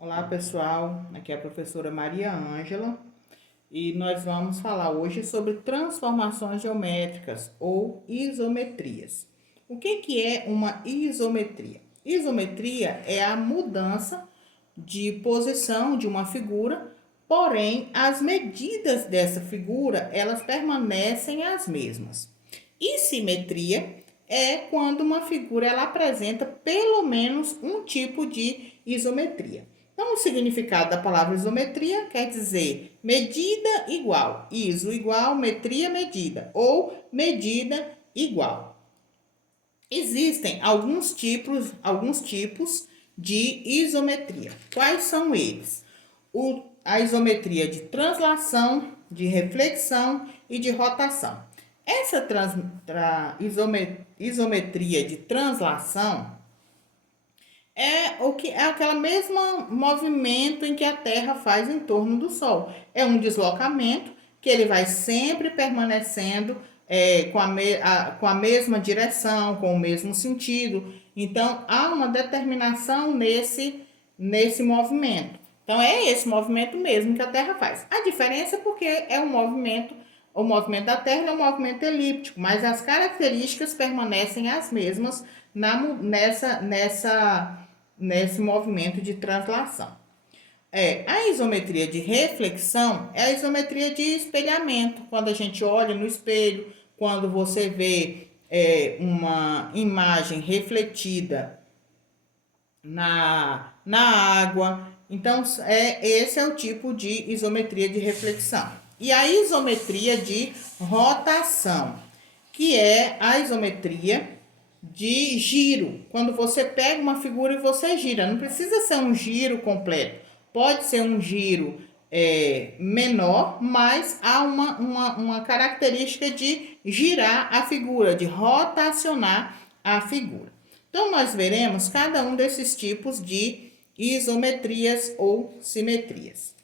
Olá pessoal, aqui é a professora Maria Ângela e nós vamos falar hoje sobre transformações geométricas ou isometrias. O que é uma isometria? Isometria é a mudança de posição de uma figura, porém as medidas dessa figura elas permanecem as mesmas. E simetria é quando uma figura ela apresenta pelo menos um tipo de isometria. Então, o significado da palavra isometria quer dizer medida igual, iso igual, metria medida, ou medida igual. Existem alguns tipos de isometria. Quais são eles? A isometria de translação, de reflexão e de rotação. Essa isometria de translação é aquela mesma movimento em que a Terra faz em torno do Sol. É um deslocamento que ele vai sempre permanecendo com a mesma direção, com o mesmo sentido. Então, há uma determinação nesse movimento. Então, é esse movimento mesmo que a Terra faz. A diferença é porque é o movimento da Terra é um movimento elíptico, mas as características permanecem as mesmas nesse movimento de translação. A isometria de reflexão é a isometria de espelhamento, quando a gente olha no espelho, quando você vê uma imagem refletida na água. Então, esse é o tipo de isometria de reflexão. E a isometria de rotação, que é a isometria de giro, quando você pega uma figura e você gira. Não precisa ser um giro completo, pode ser um giro menor, mas há uma característica de girar a figura, de rotacionar a figura. Então, nós veremos cada um desses tipos de isometrias ou simetrias.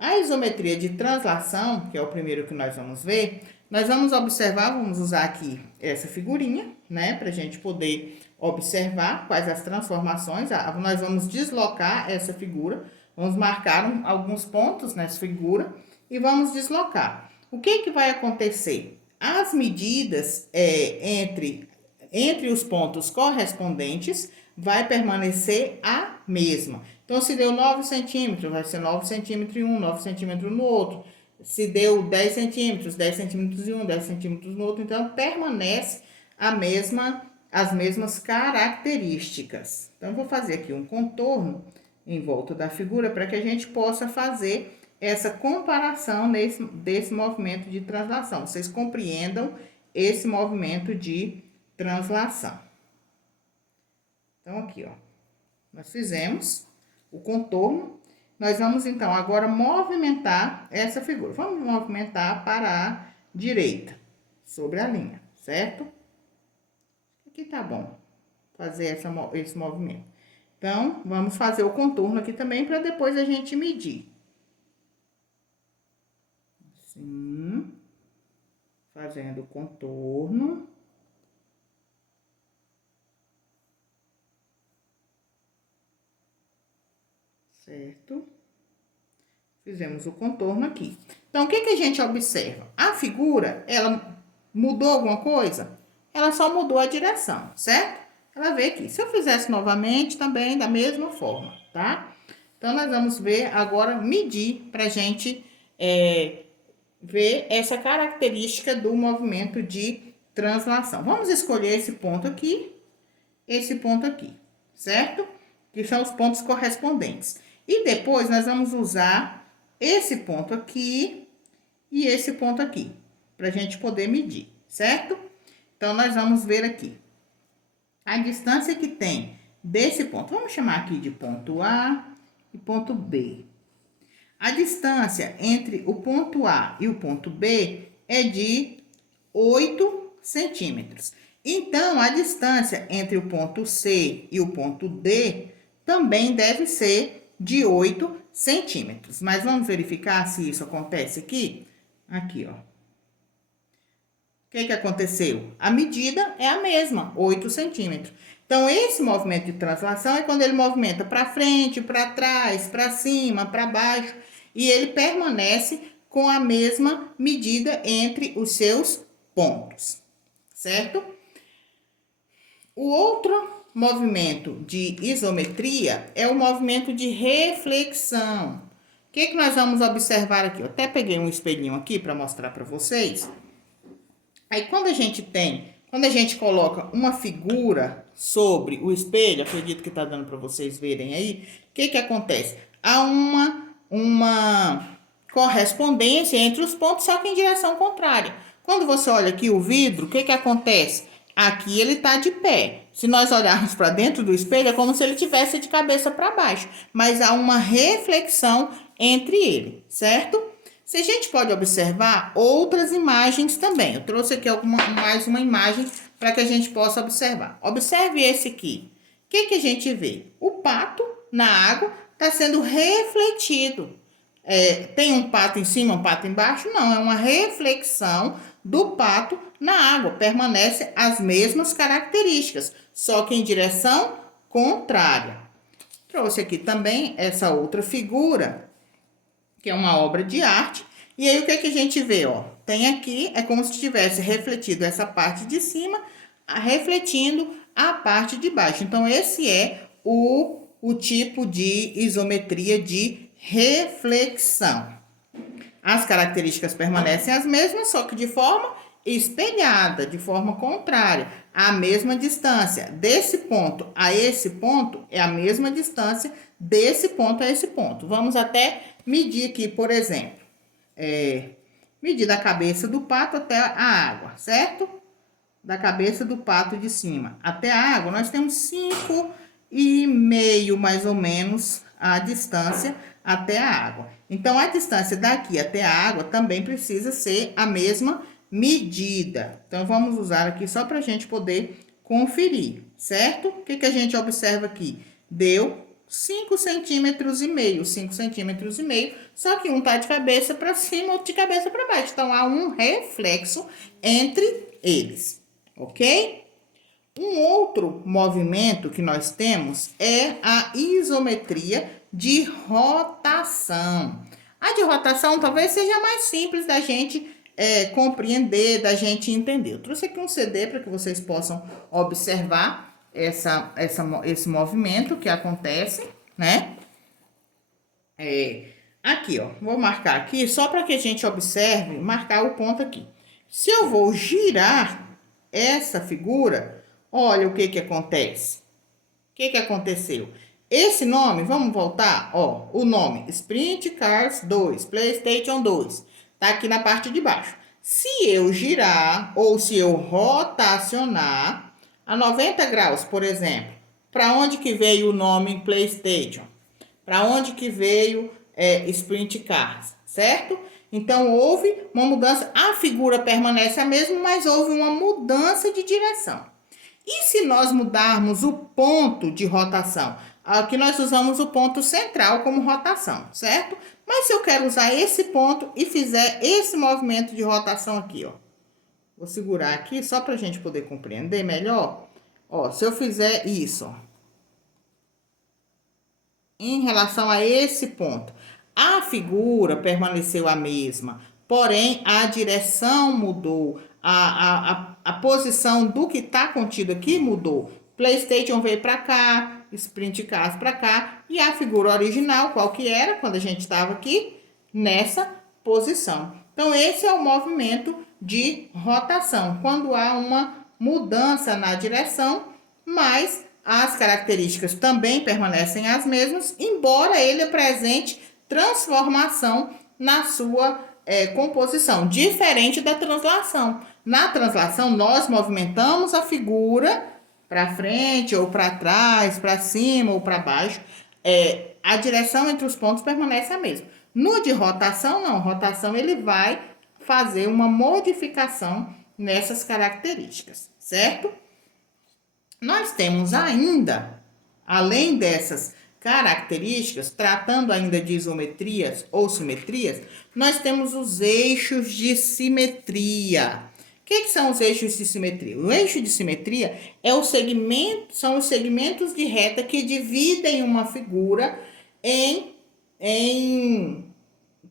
A isometria de translação, que é o primeiro que nós vamos ver, nós vamos observar, vamos usar aqui essa figurinha, né, para a gente poder observar quais as transformações. Nós vamos deslocar essa figura, vamos marcar alguns pontos nessa figura e vamos deslocar. O que vai acontecer? As medidas entre os pontos correspondentes vai permanecer a mesma. Então, se deu 9 centímetros, vai ser 9 centímetros em um, 9 centímetros no outro. Se deu 10 centímetros em um, 10 centímetros no outro. Então, permanece as mesmas características. Então, eu vou fazer aqui um contorno em volta da figura para que a gente possa fazer essa comparação desse movimento de translação. Vocês compreendam esse movimento de translação. Então, aqui, ó, nós fizemos o contorno. Nós vamos, então, agora movimentar essa figura. Vamos movimentar para a direita, sobre a linha, certo? Aqui tá bom fazer esse movimento. Então, vamos fazer o contorno aqui também, para depois a gente medir. Assim, fazendo o contorno. Certo? Fizemos o contorno aqui. Então, o que a gente observa? A figura, ela mudou alguma coisa? Ela só mudou a direção, certo? Ela veio aqui. Se eu fizesse novamente, também da mesma forma, tá? Então, nós vamos ver agora, medir pra gente ver essa característica do movimento de translação. Vamos escolher esse ponto aqui, certo? Que são os pontos correspondentes. E depois nós vamos usar esse ponto aqui e esse ponto aqui, para a gente poder medir, certo? Então, nós vamos ver aqui a distância que tem desse ponto. Vamos chamar aqui de ponto A e ponto B. A distância entre o ponto A e o ponto B é de 8 centímetros. Então, a distância entre o ponto C e o ponto D também deve ser de 8 centímetros. Mas vamos verificar se isso acontece aqui? Aqui, ó. O que aconteceu? A medida é a mesma, 8 centímetros. Então, esse movimento de translação é quando ele movimenta para frente, para trás, para cima, para baixo, e ele permanece com a mesma medida entre os seus pontos, certo? O outro movimento de isometria é o movimento de reflexão. O que nós vamos observar aqui? Eu até peguei um espelhinho aqui para mostrar para vocês. Aí, quando a gente coloca uma figura sobre o espelho, acredito que está dando para vocês verem aí, o que acontece? Há uma correspondência entre os pontos, só que em direção contrária. Quando você olha aqui o vidro, o que acontece? Aqui ele está de pé. Se nós olharmos para dentro do espelho, é como se ele tivesse de cabeça para baixo. Mas há uma reflexão entre ele, certo? Se a gente pode observar outras imagens também. Eu trouxe aqui mais uma imagem para que a gente possa observar. Observe esse aqui. O que a gente vê? O pato na água está sendo refletido. Tem um pato em cima, um pato embaixo? Não, é uma reflexão do pato na água. Permanece as mesmas características, só que em direção contrária. Trouxe aqui também essa outra figura, que é uma obra de arte. E aí, o que a gente vê? Tem aqui, é como se tivesse refletido essa parte de cima, refletindo a parte de baixo. Então, esse é o tipo de isometria de reflexão. As características permanecem as mesmas, só que de forma espelhada, de forma contrária, a mesma distância desse ponto a esse ponto é a mesma distância desse ponto a esse ponto. Vamos até medir aqui, por exemplo, medir da cabeça do pato até a água, certo? Da cabeça do pato de cima até a água, nós temos 5,5 mais ou menos a distância até a água. Então, a distância daqui até a água também precisa ser a mesma medida. Então, vamos usar aqui só para a gente poder conferir, certo? O que a gente observa aqui? Deu 5,5 centímetros, 5,5 centímetros, só que um tá de cabeça para cima, outro de cabeça para baixo. Então, há um reflexo entre eles, ok? Um outro movimento que nós temos é a isometria de rotação. A de rotação talvez seja mais simples da gente compreender, da gente entender. Eu trouxe aqui um CD para que vocês possam observar esse movimento que acontece, né? Aqui, vou marcar aqui só para que a gente observe, marcar o ponto aqui. Se eu vou girar essa figura, olha o que acontece. O que aconteceu? Esse nome, vamos voltar, o nome Sprint Cars 2, PlayStation 2, tá aqui na parte de baixo. Se eu girar ou se eu rotacionar a 90 graus, por exemplo, para onde que veio o nome PlayStation? Para onde que veio Sprint Cars, certo? Então, houve uma mudança, a figura permanece a mesma, mas houve uma mudança de direção. E se nós mudarmos o ponto de rotação? Aqui nós usamos o ponto central como rotação, certo? Mas se eu quero usar esse ponto e fizer esse movimento de rotação aqui, vou segurar aqui só para a gente poder compreender melhor. Se eu fizer isso, em relação a esse ponto, a figura permaneceu a mesma, porém a direção mudou, a posição do que está contido aqui mudou. PlayStation veio para cá, Sprint Cars para cá, e a figura original, qual que era, quando a gente estava aqui, nessa posição. Então, esse é o movimento de rotação, quando há uma mudança na direção, mas as características também permanecem as mesmas, embora ele apresente transformação na sua composição, diferente da translação. Na translação, nós movimentamos a figura para frente ou para trás, para cima ou para baixo. A direção entre os pontos permanece a mesma. No de rotação, não. Rotação, ele vai fazer uma modificação nessas características, certo? Nós temos ainda, além dessas características, tratando ainda de isometrias ou simetrias, nós temos os eixos de simetria. que são os eixos de simetria? O eixo de simetria são os segmentos de reta que dividem uma figura em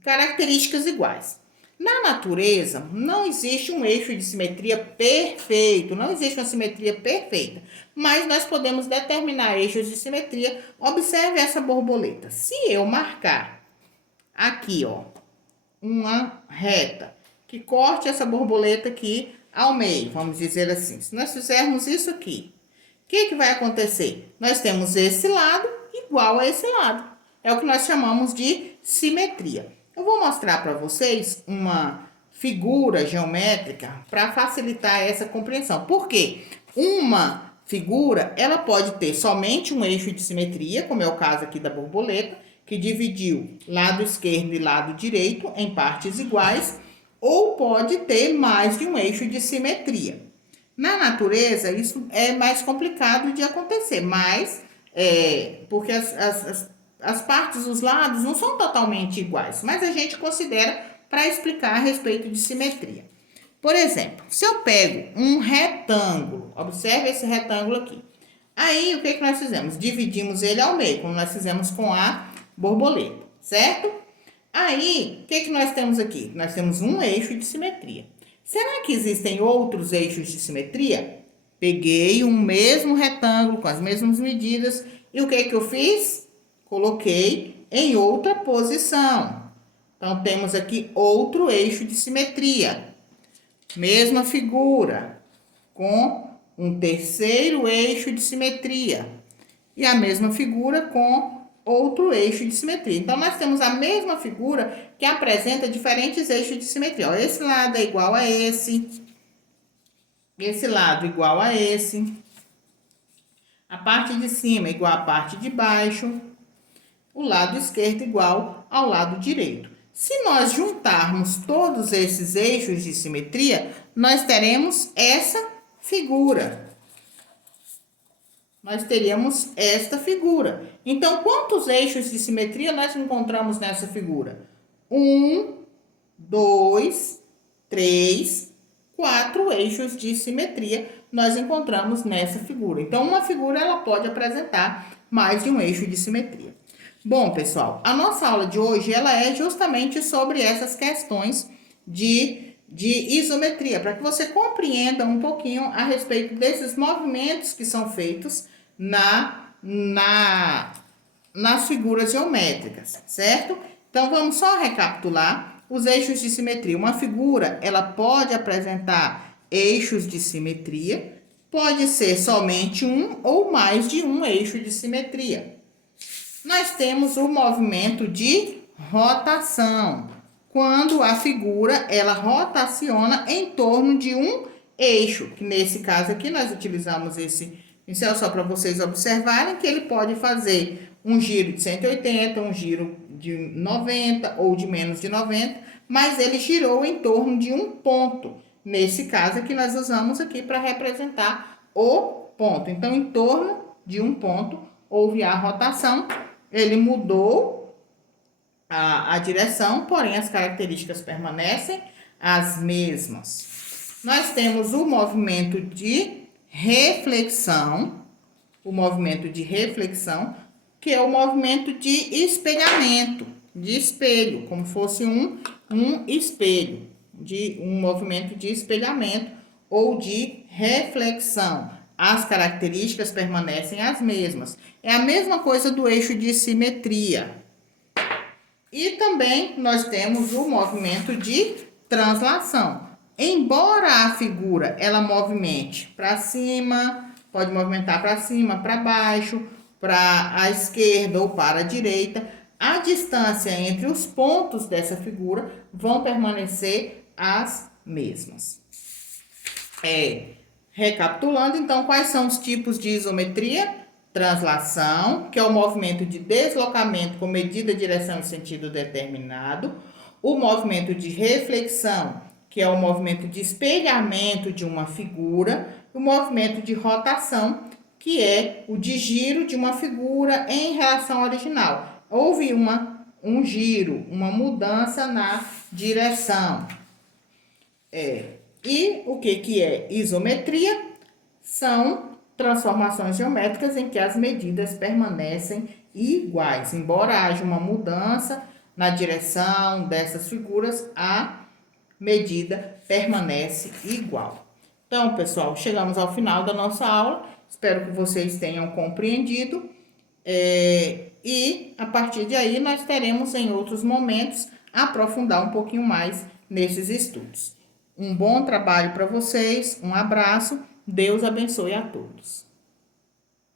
características iguais. Na natureza, não existe um eixo de simetria perfeito, não existe uma simetria perfeita, mas nós podemos determinar eixos de simetria. Observe essa borboleta. Se eu marcar aqui, ó, uma reta que corte essa borboleta aqui ao meio, vamos dizer assim. Se nós fizermos isso aqui, o que vai acontecer? Nós temos esse lado igual a esse lado. É o que nós chamamos de simetria. Eu vou mostrar para vocês uma figura geométrica para facilitar essa compreensão. Por quê? Uma figura, ela pode ter somente um eixo de simetria, como é o caso aqui da borboleta, que dividiu lado esquerdo e lado direito em partes iguais, ou pode ter mais de um eixo de simetria. Na natureza, isso é mais complicado de acontecer, mas porque as partes dos lados não são totalmente iguais, mas a gente considera para explicar a respeito de simetria. Por exemplo, se eu pego um retângulo, observe esse retângulo aqui. Aí, o que nós fizemos? Dividimos ele ao meio, como nós fizemos com a borboleta, certo? Aí, o que nós temos aqui? Nós temos um eixo de simetria. Será que existem outros eixos de simetria? Peguei um mesmo retângulo com as mesmas medidas e o que eu fiz? Coloquei em outra posição. Então, temos aqui outro eixo de simetria. Mesma figura, com um terceiro eixo de simetria. E a mesma figura com outro eixo de simetria. Então, nós temos a mesma figura que apresenta diferentes eixos de simetria. Ó, esse lado é igual a esse lado igual a esse, a parte de cima igual à parte de baixo, o lado esquerdo igual ao lado direito. Se nós juntarmos todos esses eixos de simetria, nós teremos essa figura. Nós teríamos esta figura. Então, quantos eixos de simetria nós encontramos nessa figura? 1, 2, 3, 4 eixos de simetria nós encontramos nessa figura. Então, uma figura ela pode apresentar mais de um eixo de simetria. Bom, pessoal, a nossa aula de hoje ela é justamente sobre essas questões de isometria, para que você compreenda um pouquinho a respeito desses movimentos que são feitos nas figuras geométricas, certo? Então, vamos só recapitular os eixos de simetria. Uma figura, ela pode apresentar eixos de simetria, pode ser somente um ou mais de um eixo de simetria. Nós temos o movimento de rotação, quando a figura, ela rotaciona em torno de um eixo, que nesse caso aqui nós utilizamos esse pincel só para vocês observarem que ele pode fazer um giro de 180, um giro de 90 ou de menos de 90, mas ele girou em torno de um ponto. Nesse caso aqui nós usamos aqui para representar o ponto. Então, em torno de um ponto houve a rotação, ele mudou a direção, porém as características permanecem as mesmas. Nós temos o movimento de reflexão, que é o movimento de espelhamento, de espelho, como fosse um espelho, um movimento de espelhamento ou de reflexão. As características permanecem as mesmas. É a mesma coisa do eixo de simetria. E também nós temos o movimento de translação. Embora a figura ela movimente para cima, pode movimentar para cima, para baixo, para a esquerda ou para a direita, a distância entre os pontos dessa figura vão permanecer as mesmas. Recapitulando, então, quais são os tipos de isometria? Translação, que é o movimento de deslocamento com medida, direção e sentido determinado. O movimento de reflexão, que é o movimento de espelhamento de uma figura. O movimento de rotação, que é o de giro de uma figura em relação ao original. Houve um giro, uma mudança na direção. E o que é isometria? São transformações geométricas em que as medidas permanecem iguais. Embora haja uma mudança na direção dessas figuras, a medida permanece igual. Então, pessoal, chegamos ao final da nossa aula. Espero que vocês tenham compreendido. E a partir de aí, nós teremos em outros momentos aprofundar um pouquinho mais nesses estudos. Um bom trabalho para vocês, um abraço, Deus abençoe a todos.